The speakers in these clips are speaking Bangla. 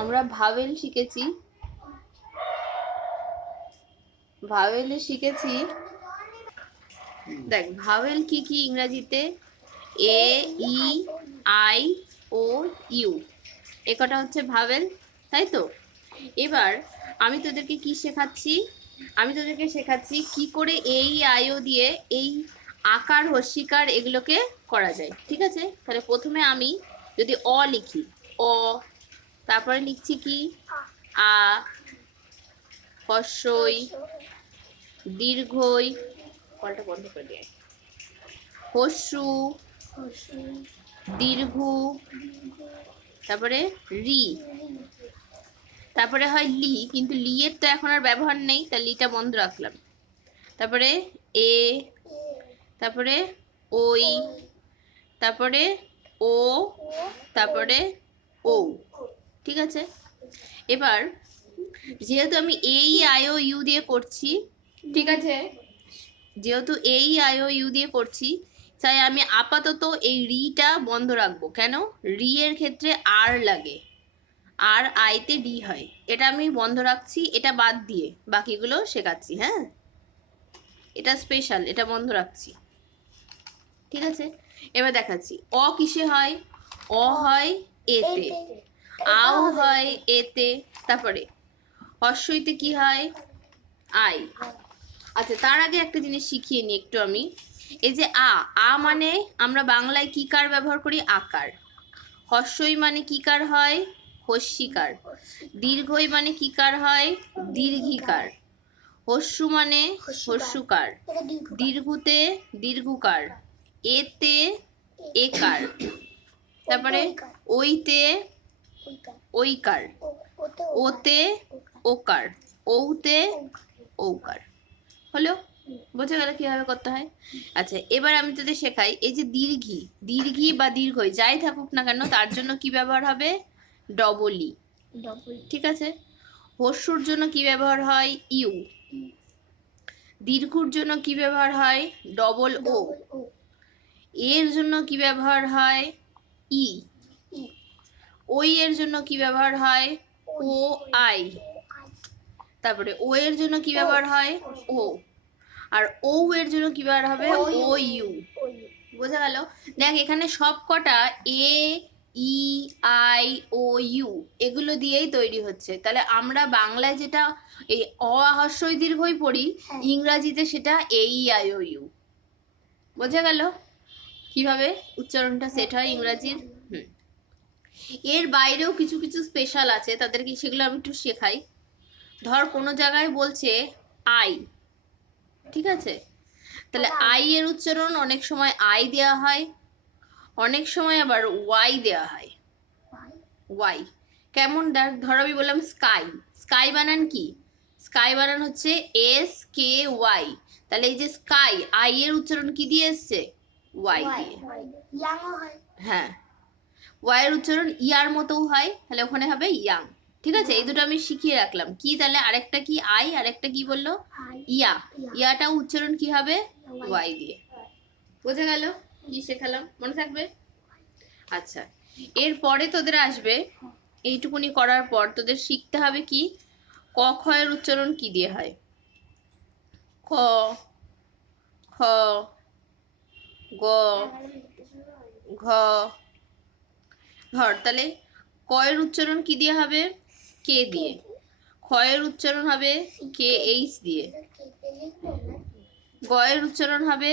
আমরা ভাওয়েল শিখেছি। ভাওয়েলে শিখেছি, দেখ ভাওয়েল কি কি ইংরেজিতে, এ ই আই ও ইউ, এ কটা হচ্ছে ভাওয়েল, তাই তো। এবার আমি তোদেরকে কি শেখাচ্ছি, আমি তোদেরকে শেখাচ্ছি কি করে এই আইও দিয়ে এই আকার হস্যিকার এগুলোকে করা যায়, ঠিক আছে। তাহলে প্রথমে আমি যদি অ লিখি, অ, তারপরে লিখছি কি আ, হস্যই, দীর্ঘই, কলটা বন্ধ করে দিয়ে, হস্যু, দীর্ঘ, তারপরে রি, তারপরে হয় লি, কিন্তু লি এর তো এখন আর ব্যবহার নেই, তাই লিটা বন্ধ রাখলাম। তারপরে এ, তারপরে ওই, তারপরে ও, তারপরে ও, ঠিক আছে। এবার যেহেতু আমি এই আই ও ইউ দিয়ে করছি, ঠিক আছে, যেহেতু এই আই ও ইউ দিয়ে করছি, তাই আমি আপাতত এই রিটা বন্ধ রাখবো। কেন? রি এর ক্ষেত্রে আর লাগে, আর আইতে ডি হয়, এটা আমি বন্ধ রাখছি, এটা বাদ দিয়ে বাকিগুলো শেখাচ্ছি। হ্যাঁ, এটা স্পেশাল, এটা বন্ধ রাখছি, ঠিক আছে। এবার দেখাচ্ছি অ কিসে হয়, অ হয় এতে, আও হয় এতে, তারপরে হর্ষইতে কি হয়, আই। আচ্ছা, তার আগে একটা জিনিস শিখিয়ে নি একটু আমি। এই যে আ মানে আমরা বাংলায় কি কার ব্যবহার করি, আকার। হর্ষই মানে কি কার হয়, হস্যিকার। দীর্ঘই মানে কি কার হয়, দীর্ঘিকার। হস্যু মানে হস্যুকার। দীর্ঘতে দীর্ঘকার। এতে একার। তারপরে ওইতে ওইকার। ওতে ওকার। ওতে ঔকার। হলো? বোঝা গেল কিভাবে করতে হয়। আচ্ছা, এবার আমি তোদের শেখাই এই যে দীর্ঘি, দীর্ঘি বা দীর্ঘই যাই থাকুক না কেন, তার জন্য কি ব্যবহার হবে, ডবল ই, ঠিক আছে। হস্যুর জন্য কি ব্যবহার হয়, ইউ। দীর্ঘুর জন্য কি ব্যবহার হয়, ডবল ও। এর জন্য কি ব্যবহার হয়, ই। ওই এর জন্য কি ব্যবহার হয়, ও আই। তারপরে ও এর জন্য কি ব্যবহার হয়, ও। আর ও এর জন্য কি ব্যবহার হবে, ও ইউ। বোঝা গেল? দেখ এখানে সব কটা এ ই আই ও ইউ এগুলো দিয়েই তৈরি হচ্ছে। তাহলে আমরা বাংলায় যেটা এই অ হ্রস্বই দীর্ঘই পড়ি, ইংরাজিতে সেটা এ ই আই ও ইউ। বোঝা গেল কিভাবে উচ্চারণটা সেট হয় ইংরাজির? এর বাইরেও কিছু কিছু স্পেশাল আছে, তাদেরকে সেগুলো আমি একটু শেখাই। ধর কোনো জায়গায় বলছে আই, ঠিক আছে, তাহলে আই এর উচ্চারণ অনেক সময় আই দেওয়া হয়, অনেক সময় আবার ওয়াই দেওয়া হয়। ওয়াই কেমন, ধর আমি বললাম স্কাই, স্কাই বানান কি, স্কাই বানান হচ্ছে এস কে ওয়াই, তাহলে এই যে স্কাই, আই এর উচ্চারণ কি দিয়ে এসছে, ওয়াই দিয়ে। হ্যাঁ, ওয়াই এর উচ্চারণ ইয়ার মতোও হয়, তাহলে ওখানে হবে ইয়াং, ঠিক আছে। এই দুটো আমি শিখিয়ে রাখলাম। কি তাহলে আরেকটা কি আই, আরেকটা কি বললো, ইয়া। ইয়াটাও উচ্চারণ কি হবে, ওয়াই দিয়ে। বোঝা গেল কি শেখালাম, মনে থাকবে? আচ্ছা, এরপরে তোদের আসবে, এইটুকুনি করার পর তোদের শিখতে হবে কি, ক খ এর উচ্চারণ কি দিয়ে হয়, ক, খ, গ, ঘ, ঘর। তাহলে ক এর উচ্চারণ কি দিয়ে হবে, কে দিয়ে। খ এর উচ্চারণ হবে কে এইচ দিয়ে। গ এর উচ্চারণ হবে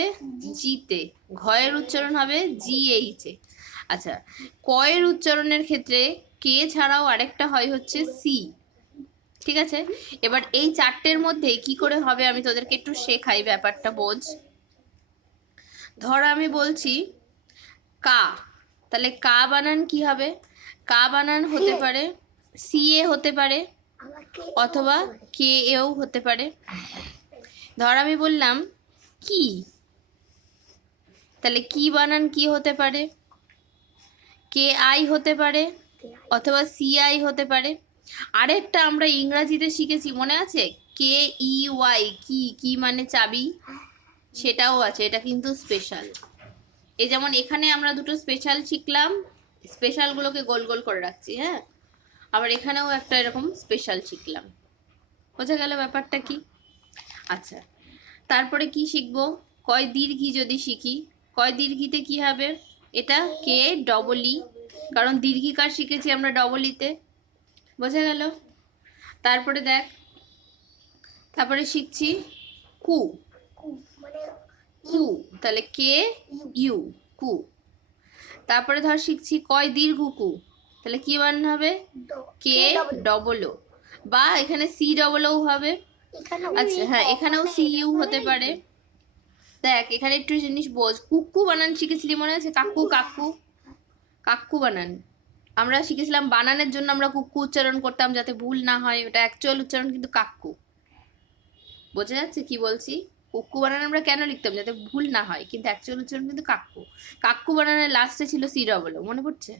জিতে। ঘ এর উচ্চারণ হবে জি এইচ এ। আচ্ছা, ক এর উচ্চারণের ক্ষেত্রে কে ছাড়াও আরেকটা হয় হচ্ছে সি, ঠিক আছে। এবার এই চারটের মধ্যে কি করে হবে আমি তোদেরকে একটু শেখাই, ব্যাপারটা বোঝ। ধর আমি বলছি কা, তাহলে কা বানান কি হবে, কা বানান হতে পারে সি এ হতে পারে, অথবা কে এও হতে পারে। ধর আমি বললাম কি, তাহলে কি বানান কি হতে পারে, কে আই হতে পারে, অথবা সি আই হতে পারে। আরেকটা আমরা ইংরাজিতে শিখেছি মনে আছে, কে ই ওয়াই, কি, কি মানে চাবি, সেটাও আছে, এটা কিন্তু স্পেশাল। এই যেমন এখানে আমরা দুটো স্পেশাল শিখলাম, স্পেশালগুলোকে গোল গোল করে রাখছি। হ্যাঁ, আবার এখানেও একটা এরকম স্পেশাল শিখলাম। বোঝা গেল ব্যাপারটা কি? আচ্ছা, তারপরে কি শিখবো? কয় দীর্ঘি যদি শিখি, কয় দীর্ঘিতে কি হবে? এটা কে ডবল ই, কারণ দীর্ঘিকার শিখেছি আমরা ডবল ইতে। বোঝা গেল? তারপরে দেখ, তারপরে শিখছি কু। কু, তাহলে কে ইউ, কু। তারপরে ধর শিখছি কয় দীর্ঘ কু, তাহলে কি বানান হবে? কে ডবল ও, বা এখানে সি ডবল ও হবে। আচ্ছা হ্যাঁ, এখানেও সি ইউ হতে পারে। দেখ এখানে একটু জিনিস বোঝ, কুকু বানান শিখেছিলি মনে আছে? কাকু কাকু, কাকু বানান আমরা শিখেছিলাম। বানানের জন্য আমরা কুকু উচ্চারণ করতাম যাতে ভুল না হয়, ওটা অ্যাকচুয়াল উচ্চারণ কিন্তু কাকু। বোঝা যাচ্ছে কি বলছি? কুকু বানান আমরা কেন লিখতাম? যাতে ভুল না হয়, কিন্তু অ্যাকচুয়াল উচ্চারণ কিন্তু কাকু। কাকু বানানের লাস্টে ছিল সি ডবল ও, মনে পড়ছে?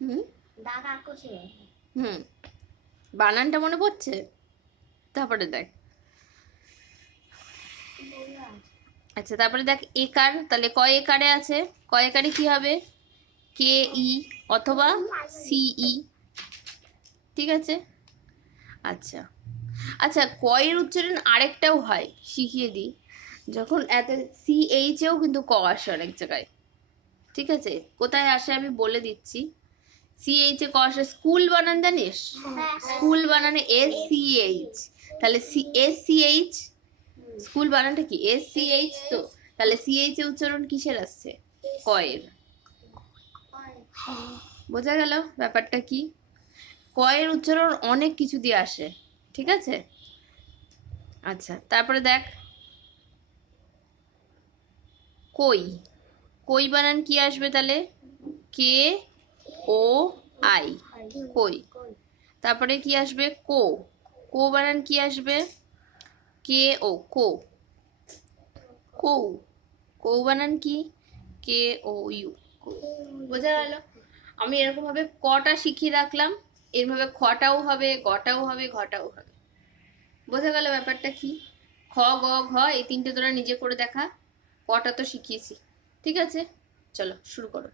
হুম হুম, বানানটা মনে পড়ছে? তারপরে দেখ, আচ্ছা তারপরে দেখ একার, তাহলে কয় একারে আছে? কয় একারে কি হবে? কে ই অথবা সিই, ঠিক আছে? আচ্ছা আচ্ছা, কয়ের উচ্চারণ আরেকটাও হয়, শিখিয়ে দিই। যখন এত সি এইচেও কিন্তু ক আসে অনেক জায়গায়, ঠিক আছে? কোথায় আসে আমি বলে দিচ্ছি। সি এইচ এ ক আসে, স্কুল বানান জানিস? স্কুল বানানে এস সি এইচ, তাহলে C S C H, school বানানটা কি? S C H. তো তাহলে সি এইচ এ উচ্চারণ কিসের আসছে? কয়ের। বোঝা গেল ব্যাপারটা কি? কয়ের উচ্চারণ অনেক কিছু দিয়ে আসে, ঠিক আছে? আচ্ছা তারপরে দেখ কই, কই বানান কি আসবে তাহলে? কে ও আই, কই। তারপরে কি আসবে? কো, কো বানান কি আসবে? কে ও, কো। কৌ, কৌ বানান কি? কে ও ইউ, কৌ। বোঝা গেল? আমি এরকম ভাবে কটা শিখিয়ে রাখলাম, এরভাবে খটাও হবে, গটাও হবে, ঘটাও হবে। বোঝা গেল ব্যাপারটা কি? খ গ ঘ এই তিনটে তোরা নিজে করে দেখা। কটা তো শিখিয়েছি, ঠিক আছে? চলো শুরু করো।